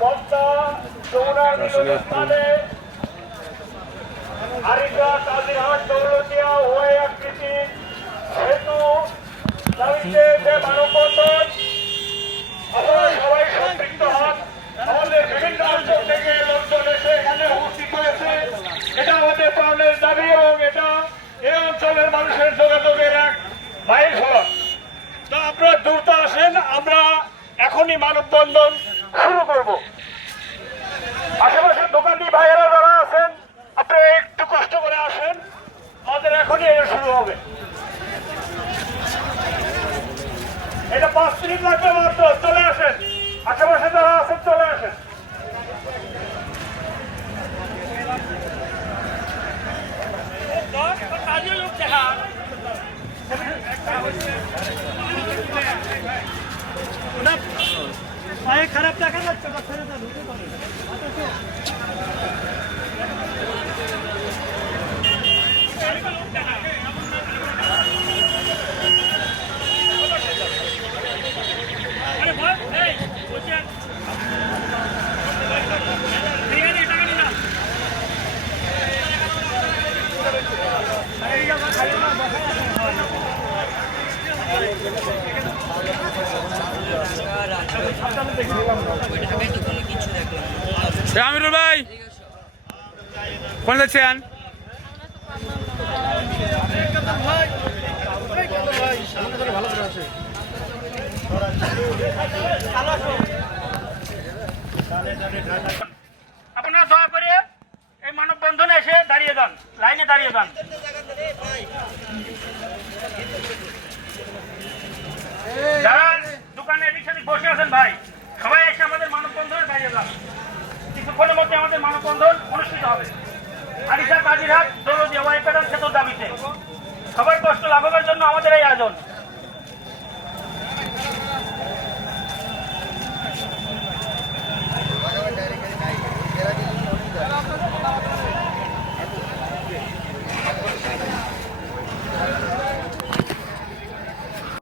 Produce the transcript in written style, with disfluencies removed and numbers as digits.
Padma Jamuna মিলনস্থানে areca Kazirhat Daulatia Y আকৃতি সেতু দাবিতে যে মানববন্ধন আপনারা সবাই সম্পৃক্ত হন। আমাদের বিভিন্ন অঞ্চল থেকে লোকজন এসে এখানে উপস্থিত হয়েছে। এটা আমাদের প্রাণের দাবি এবং এটা এই অঞ্চলের মানুষের যোগাযোগের এক মাইল ফলক। তো আপনারা দ্রুত আসেন, আমরা এখনই মানববন্ধন শুরু করব। আশেপাশের দোকানি ভাইয়েরা যারা আছেন আপনারা একটু কষ্ট করে আসেন, আমাদের এখনই শুরু হবে। এটা 5 মিনিট লাগবে মাত্র, চলে আসেন। আশেপাশে যারা আছেন চলে আসেন। খারাপ দেখা যাচ্ছে আমিরুল ভাই কোন যাচ্ছেন? আপনারা দয়া করে এই মানববন্ধনে এসে দাঁড়িয়ে যান, লাইনে দাঁড়িয়ে যান। যারা দোকানে এদিক সেদিক বসে আছেন ভাই, সবাই এসে আমাদের মানববন্ধনে দাঁড়িয়ে যান। কিছুক্ষণের মধ্যে আমাদের মানববন্ধন অনুষ্ঠিত হবে আরিচা কাজিরহাট দৌলতিয়া ওয়াই প্যাটার্ন সেতুর দাবিতে। সবার কষ্ট লাঘবের জন্য আমাদের এই আয়োজন।